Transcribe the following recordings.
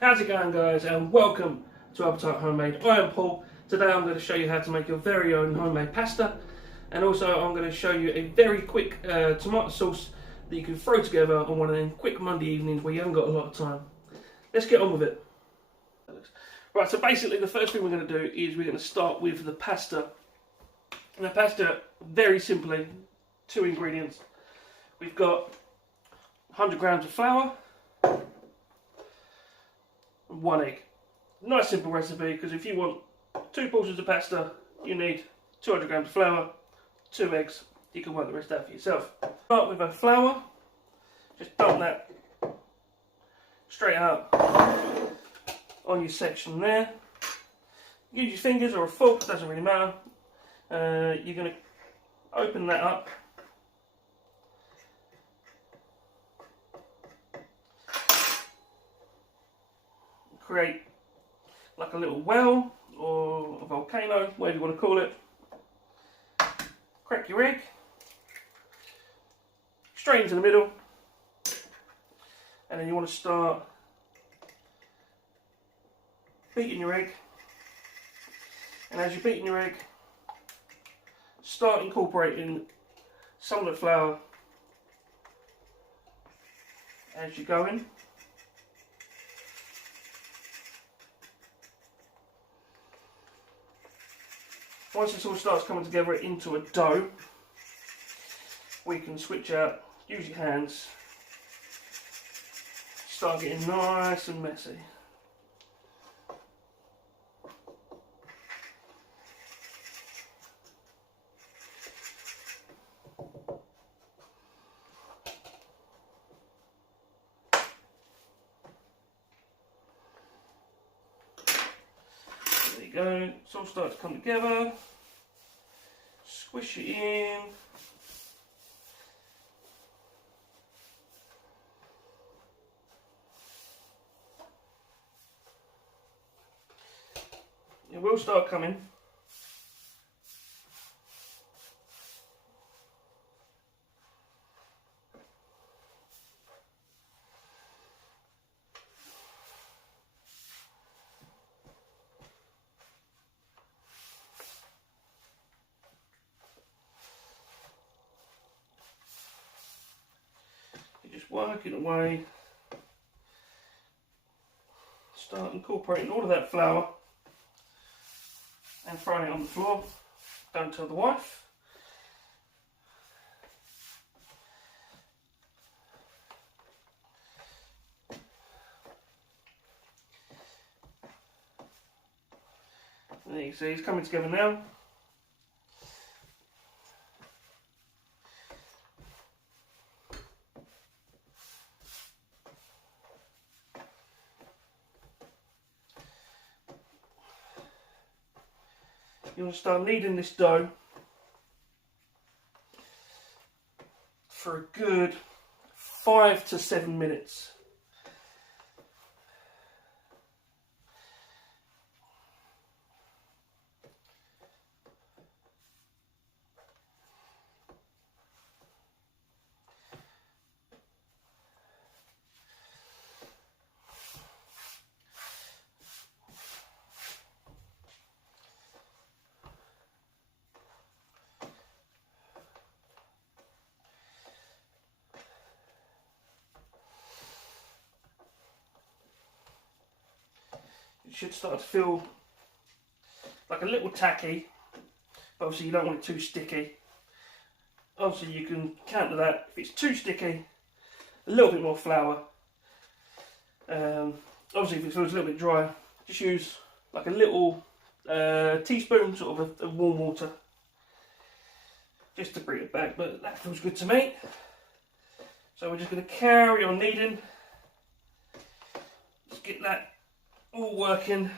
How's it going, guys, and welcome to Appetite Homemade. I am Paul. Today I'm going to show you how to make your very own homemade pasta, and also I'm going to show you a very quick tomato sauce that you can throw together on one of them quick Monday evenings where you haven't got a lot of time. Let's get on with it. Right, so basically the first thing we're going to do is we're going to start with the pasta. And the pasta, very simply, two ingredients. We've got 100 grams of flour, 1 egg. Nice simple recipe, because if you want 2 portions of pasta, you need 200 grams of flour, 2 eggs. You can work the rest out for yourself. Start with a flour. Just dump that straight out on your section there. Use your fingers or a fork, doesn't really matter. You're going to open that up. Create like a little well or a volcano, whatever you want to call it. Crack your egg straight into the middle, and then you want to start beating your egg. And as you're beating your egg, start incorporating some of the flour as you go in. Once this all starts coming together into a dough, we can switch out, use your hands, start getting nice and messy. There you go, it's all starting to come together. Squish it in. It will start coming. Just working away, start incorporating all of that flour and throwing it on the floor. Don't tell the wife. There you see, it's coming together now. You want to start kneading this dough for a good 5 to 7 minutes. It should start to feel like a little tacky, but obviously you don't want it too sticky. Obviously you can counter that. If it's too sticky, a little bit more flour. Obviously if it feels a little bit dry, just use like a little teaspoon sort of warm water just to bring it back, but that feels good to me. So we're just going to carry on kneading. Just get that all working.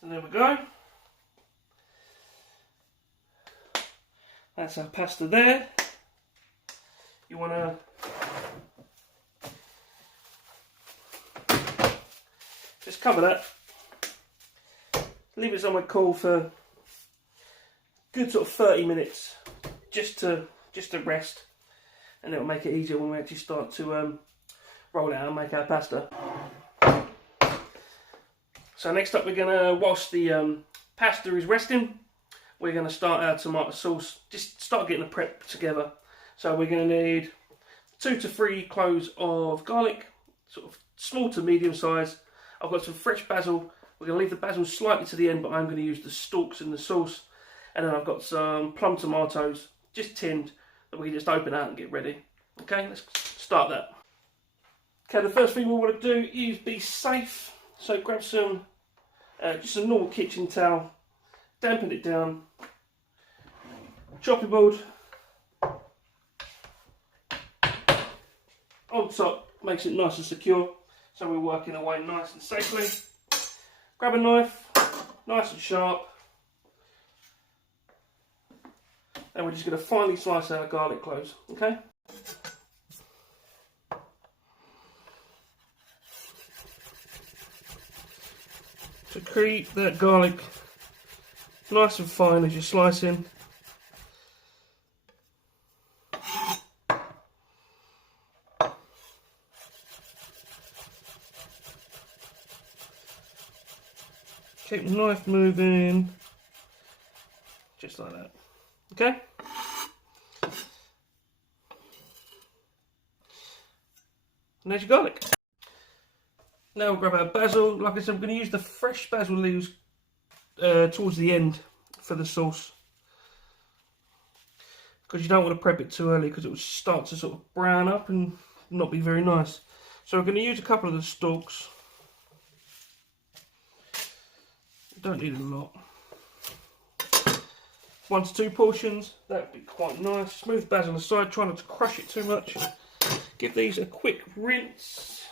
So there we go. That's our pasta there. You want to just cover that. Leave it somewhere cool for a good sort of 30 minutes, just to rest, and it'll make it easier when we actually start to roll it out and make our pasta. So next up, we're gonna, whilst the pasta is resting, we're gonna start our tomato sauce. Just start getting the prep together. So we're gonna need 2 to 3 cloves of garlic, sort of small to medium size. I've got some fresh basil. We're going to leave the basil slightly to the end, but I'm going to use the stalks in the sauce. And then I've got some plum tomatoes, just tinned, that we can just open out and get ready. Okay, let's start that. Okay, the first thing we want to do is be safe. So grab some, just a normal kitchen towel, dampen it down, chopping board on top, makes it nice and secure. So we're working away nice and safely. Grab a knife, nice and sharp, and we're just going to finely slice our garlic cloves, okay? So create that garlic nice and fine as you're slicing. Keep the knife moving, just like that, okay? And there's your garlic. Now we'll grab our basil. Like I said, I'm going to use the fresh basil leaves towards the end for the sauce, because you don't want to prep it too early, because it will start to sort of brown up and not be very nice. So we're going to use a couple of the stalks. Don't need a lot. 1 to 2 portions, that would be quite nice. Smooth basil aside, try not to crush it too much. Give these a quick rinse.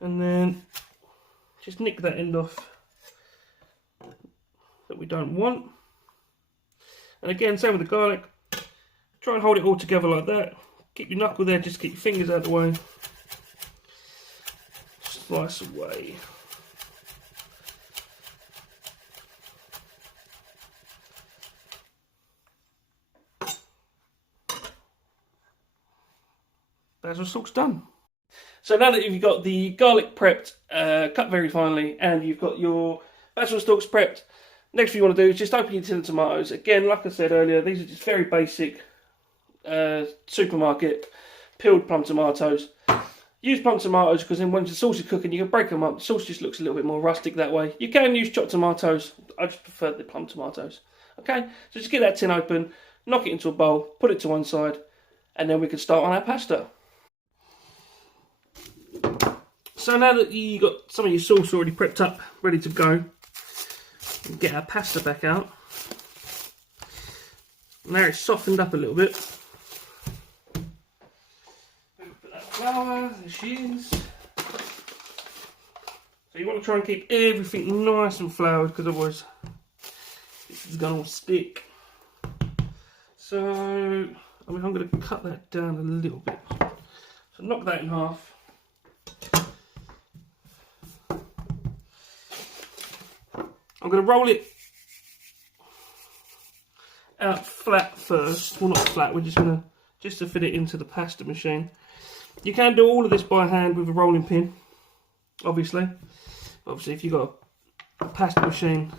And then just nick that end off that we don't want. And again, same with the garlic. Try and hold it all together like that. Keep your knuckle there, just keep your fingers out of the way. Slice away. Basil sauce done. So now that you've got the garlic prepped, cut very finely, and you've got your basil stalks prepped, next thing you want to do is just open your tin of tomatoes. Again, like I said earlier, these are just very basic supermarket peeled plum tomatoes. Use plum tomatoes because then once the sauce is cooking, you can break them up. The sauce just looks a little bit more rustic that way. You can use chopped tomatoes. I just prefer the plum tomatoes. Okay, so just get that tin open, knock it into a bowl, put it to one side, and then we can start on our pasta. So now that you've got some of your sauce already prepped up, ready to go, we'll get our pasta back out. Now it's softened up a little bit. Put that flour, there she is. So you want to try and keep everything nice and floured, because otherwise this is going to stick. So, I mean, I'm going to cut that down a little bit. So knock that in half. I'm going to roll it out flat first. Well, not flat, we're just going to, just to fit it into the pasta machine. You can do all of this by hand with a rolling pin, obviously. Obviously, if you've got a pasta machine,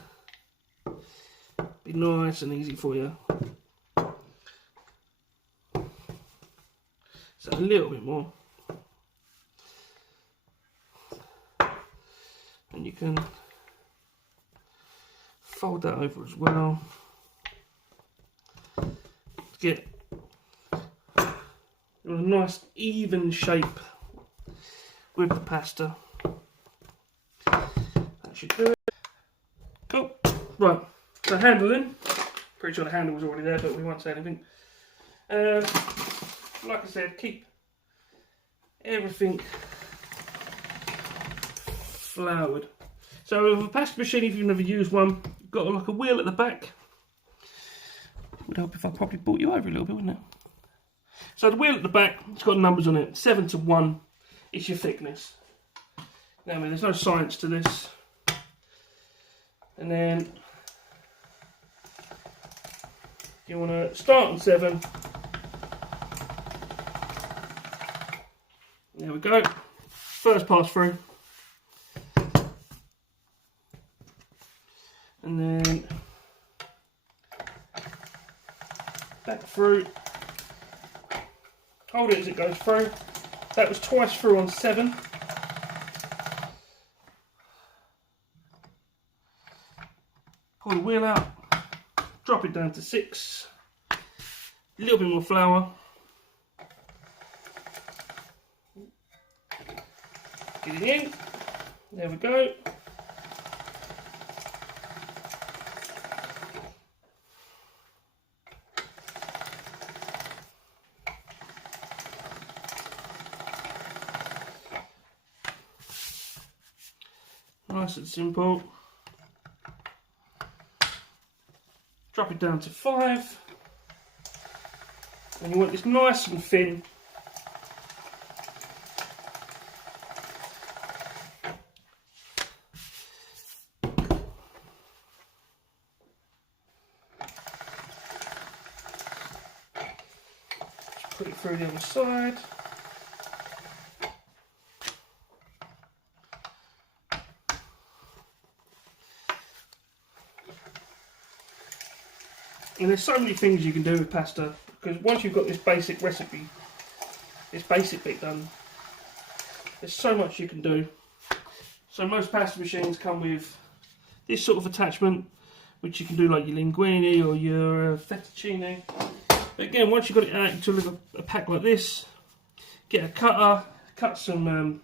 it'll be nice and easy for you. So a little bit more. And you can fold that over as well to get a nice even shape with the pasta. That should do it. Cool. Right, so the handle in. Pretty sure the handle was already there, but we won't say anything. Like I said, keep everything floured. So with a pasta machine, if you've never used one, you've got like a wheel at the back. It would help if I probably brought you over a little bit, wouldn't it? So the wheel at the back, it's got numbers on it. 7 to 1 is your thickness. Now, I mean, there's no science to this. And then you want to start on 7. There we go. First pass through. And then back through. Hold it as it goes through. That was twice through on 7. Pull the wheel out. Drop it down to 6. A little bit more flour. Get it in. There we go. Nice and simple. Drop it down to 5. And you want this nice and thin. Just put it through the other side. And there's so many things you can do with pasta, because once you've got this basic recipe, this basic bit done, there's so much you can do. So most pasta machines come with this sort of attachment, which you can do like your linguine or your fettuccine. But again, once you've got it out into a pack like this, get a cutter, cut some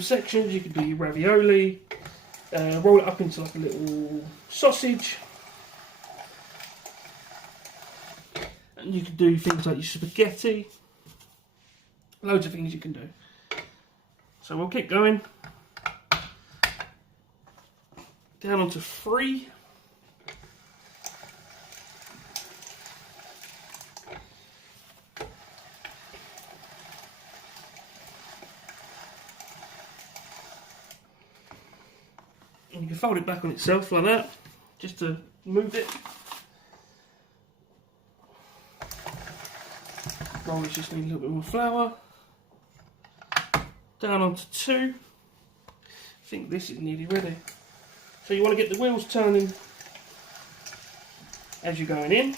sections. You can do your ravioli, roll it up into like a little sausage. You can do things like your spaghetti, loads of things you can do. So we'll keep going. Down onto 3. And you can fold it back on itself like that, just to move it. Rollers just need a little bit more flour. Down onto 2. I think this is nearly ready. So you want to get the wheels turning as you're going in.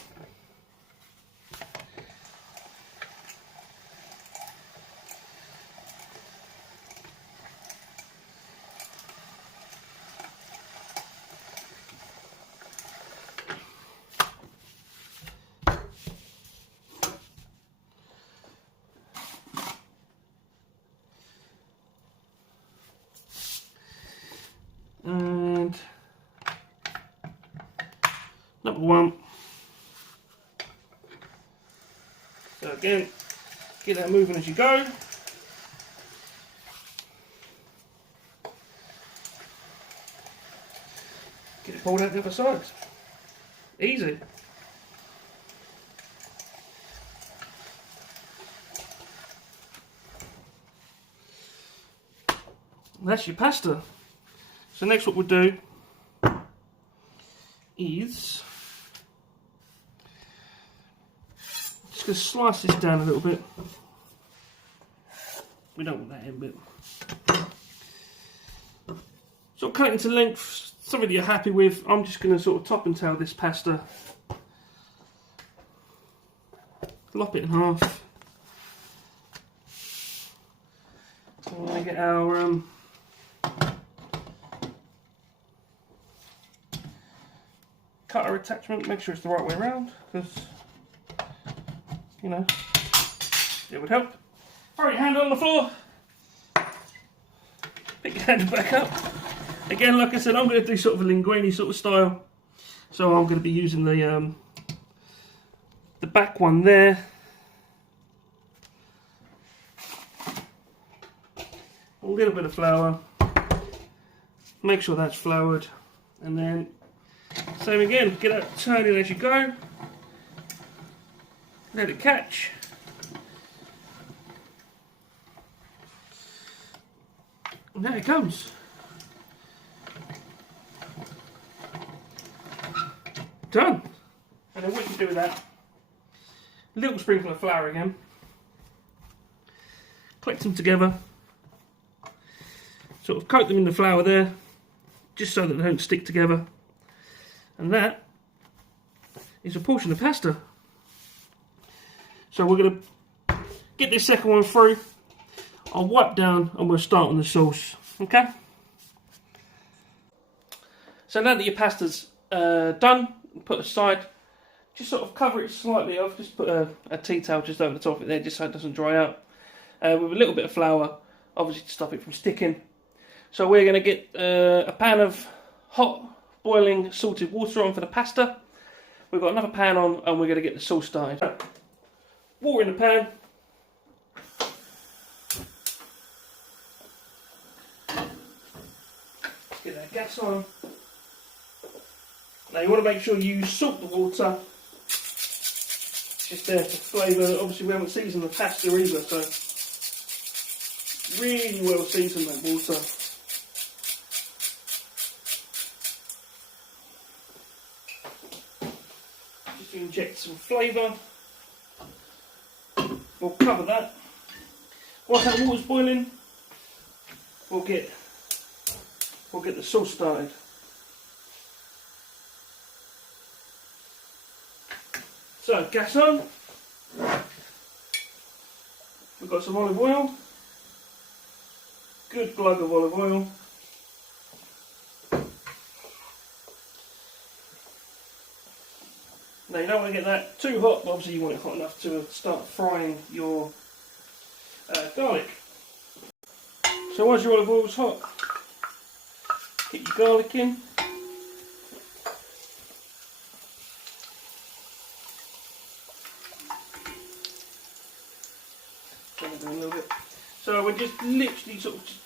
And number 1. So again, get that moving as you go. Get it pulled out the other side. Easy. And that's your pasta. So next what we'll do is just going to slice this down a little bit. We don't want that end bit. So cut it into length, something that you're happy with. I'm just going to sort of top and tail this pasta. Lop it in half. And we're going to get our cutter attachment. Make sure it's the right way around, because you know it would help. Throw your hand on the floor, pick your hand back up. Again, like I said, I'm going to do sort of a linguine sort of style. So I'm going to be using the back one there. A little bit of flour. Make sure that's floured, and then same again. Get that turning as you go. Let it catch. And there it goes. Done. And then what you can do with that, a little sprinkle of flour again. Collect them together. Sort of coat them in the flour there, just so that they don't stick together. And that is a portion of pasta. So we're going to get this second one through. I'll wipe down and we'll start on the sauce. Okay? So now that your pasta's done, put aside, just sort of cover it slightly off. Just put a tea towel just over the top of it there, just so it doesn't dry out. With a little bit of flour, obviously to stop it from sticking. So we're going to get a pan of hot, boiling, salted water on for the pasta. We've got another pan on and we're going to get the sauce started. Water in the pan. Let's get that gas on. Now you want to make sure you salt the water. Just there to flavour. Obviously we haven't seasoned the pasta either, so really well season that water. Just to inject some flavour. We'll cover that. Whilst that water's boiling, we'll get the sauce started. So gas on. We've got some olive oil. Good glug of olive oil. Now you don't want to get that too hot, but obviously you want it hot enough to start frying your garlic. So once your olive oil is hot, get your garlic in. A little bit. So we're just literally sort of just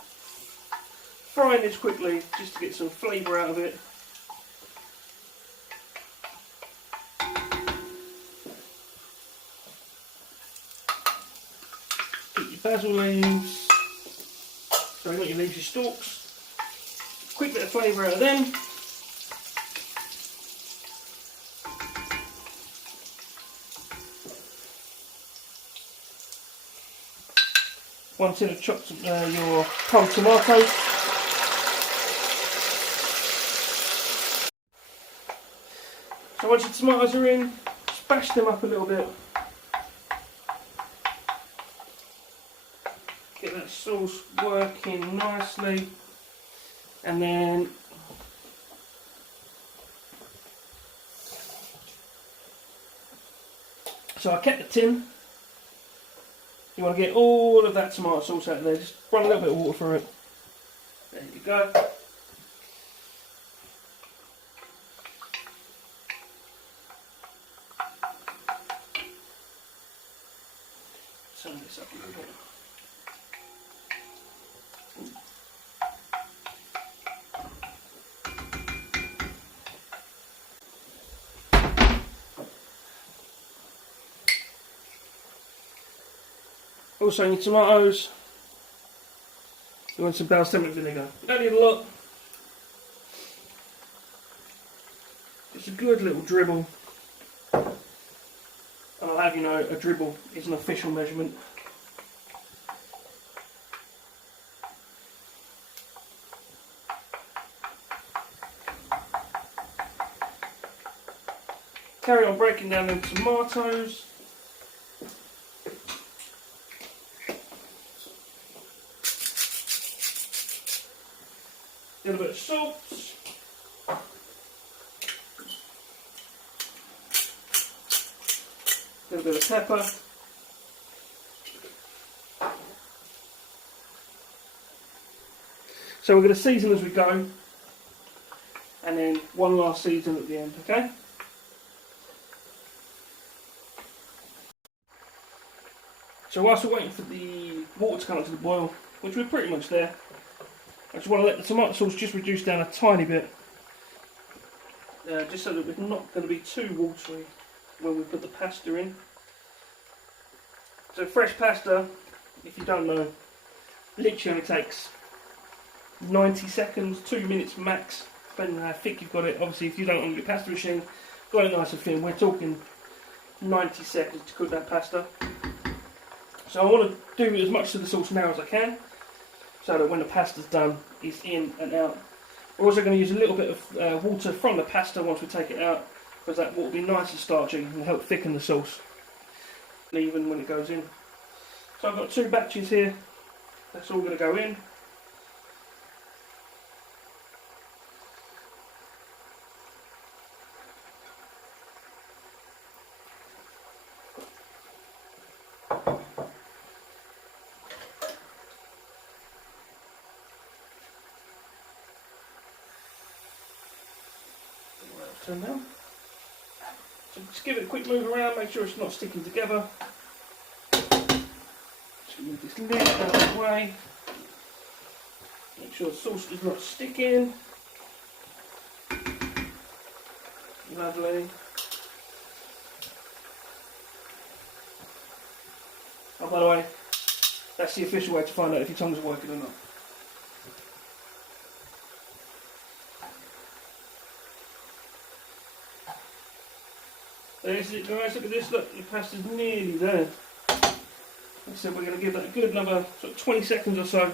frying this quickly just to get some flavour out of it. Get your basil leaves, sorry, not your leaves, your stalks. Quick bit of flavour out of them. One tin of chopped your plum tomatoes. So once your tomatoes are in, smash them up a little bit. Get that sauce working nicely. And then so I kept the tin. You want to get all of that tomato sauce out of there, just run a little bit of water through it. There you go. Turn this up a little bit. Also in your tomatoes, you want some balsamic vinegar. You don't need a lot. Just a good little dribble. And I'll have you know, a dribble is an official measurement. Carry on breaking down them tomatoes. A little bit of salt, a little bit of pepper, so we're going to season as we go. and then one last season at the end, okay? So whilst we're waiting for the water to come up to the boil, which we're pretty much there, I just want to let the tomato sauce just reduce down a tiny bit, just so that we're not going to be too watery when we put the pasta in. So fresh pasta, if you don't know, literally only takes 90 seconds, 2 minutes max, depending on how thick you've got it. Obviously, if you don't on your pasta machine, got it nice and thin, we're talking 90 seconds to cook that pasta. So I want to do as much of the sauce now as I can, so that when the pasta's done, it's in and out. We're also going to use a little bit of water from the pasta once we take it out, because that will be nice and starchy and help thicken the sauce, even when it goes in. So I've got 2 batches here, that's all going to go in. Turn down. So just give it a quick move around, make sure it's not sticking together. Just move this lid out of the way. Make sure the sauce is not sticking. Lovely. Oh, by the way, that's the official way to find out if your tongues are working or not. There's it, guys, look at this, look, the pasta's nearly there. Like I said, we're going to give that a good another sort of 20 seconds or so.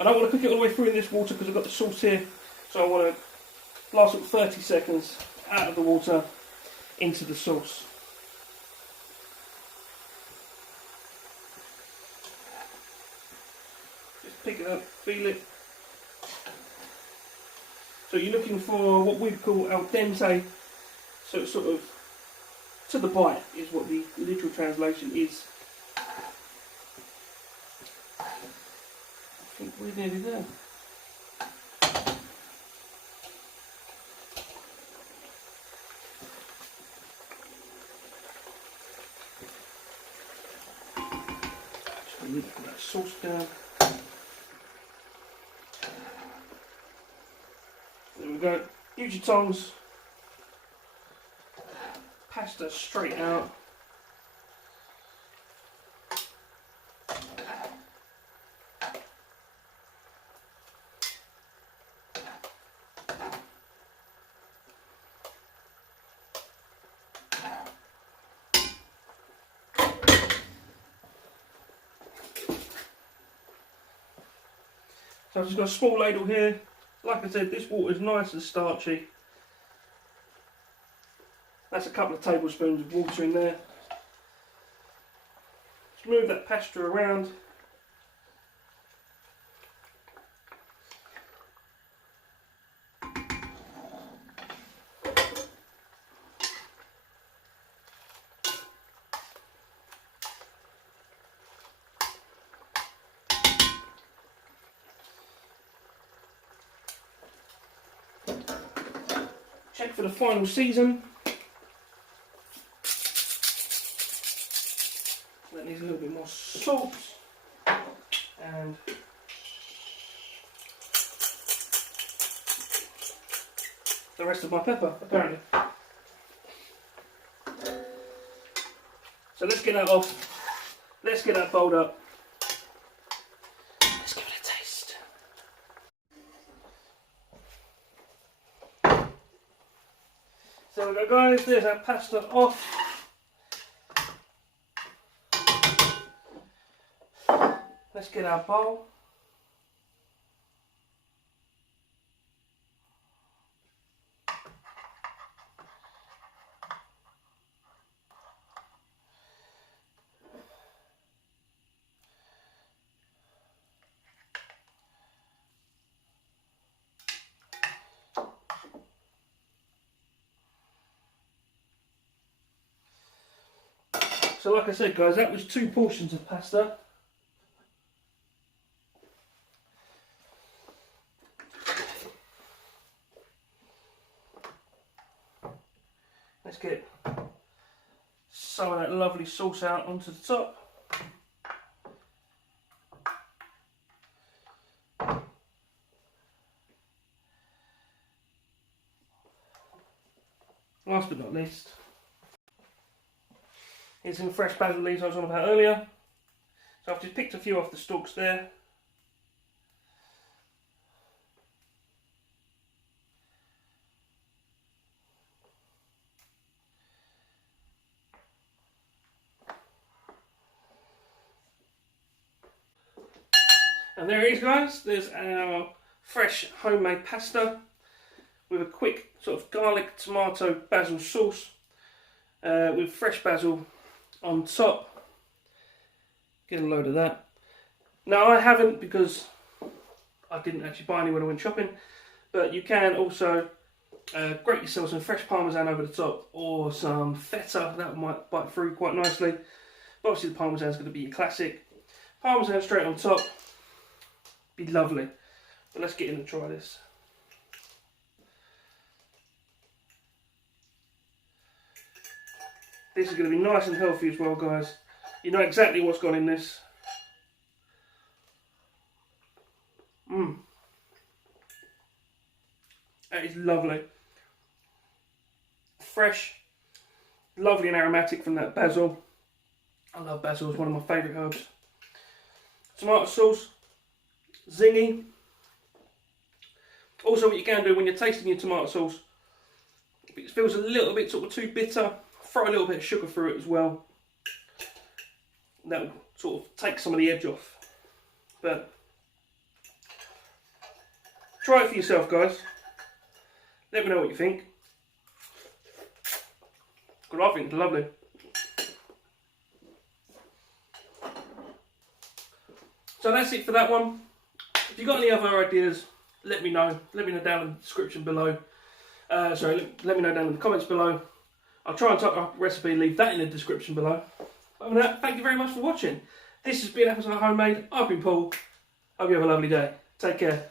I don't want to cook it all the way through in this water because I've got the sauce here, so I want to last sort of 30 seconds out of the water into the sauce. Just pick it up, feel it. So you're looking for what we'd call al dente, so it's sort of to the bite is what the literal translation is. I think we're nearly there. Just going to put that sauce down. There we go. Use your tongs. Pasta straight out. So I've just got a small ladle here. Like I said, this water is nice and starchy. That's a couple of tablespoons of water in there. Just move that pasta around. Check for the final season. That needs a little bit more salt and the rest of my pepper, apparently. So let's get that off. Let's get that bowled up. Let's give it a taste. So there we go, guys. There's our pasta off. Let's get our bowl. So like I said, guys, that was 2 portions of pasta. lovely sauce out onto the top. Last but not least, here's some fresh basil leaves I was on about earlier. So I've just picked a few off the stalks there. And there it is, guys. There's our fresh homemade pasta with a quick sort of garlic, tomato, basil sauce with fresh basil on top. Get a load of that. Now I haven't, because I didn't actually buy any when I went shopping, but you can also grate yourself some fresh parmesan over the top, or some feta. That might bite through quite nicely. But obviously the parmesan is going to be your classic. Parmesan straight on top. Be lovely. But let's get in and try this. This is going to be nice and healthy as well, guys. You know exactly what's gone in this. That is lovely. Fresh, lovely and aromatic from that basil. I love basil, it's one of my favourite herbs. Tomato sauce, zingy. Also, what you can do when you're tasting your tomato sauce, if it feels a little bit sort of too bitter, throw a little bit of sugar through it as well. That will sort of take some of the edge off. But try it for yourself, guys. Let me know what you think. Because I think it's lovely. So that's it for that one. If you've got any other ideas, let me know. Let me know down in the description below. Let me know down in the comments below. I'll try and type up a recipe, leave that in the description below. Other than that, thank you very much for watching. This has been Appetite Homemade. I've been Paul. Hope you have a lovely day. Take care.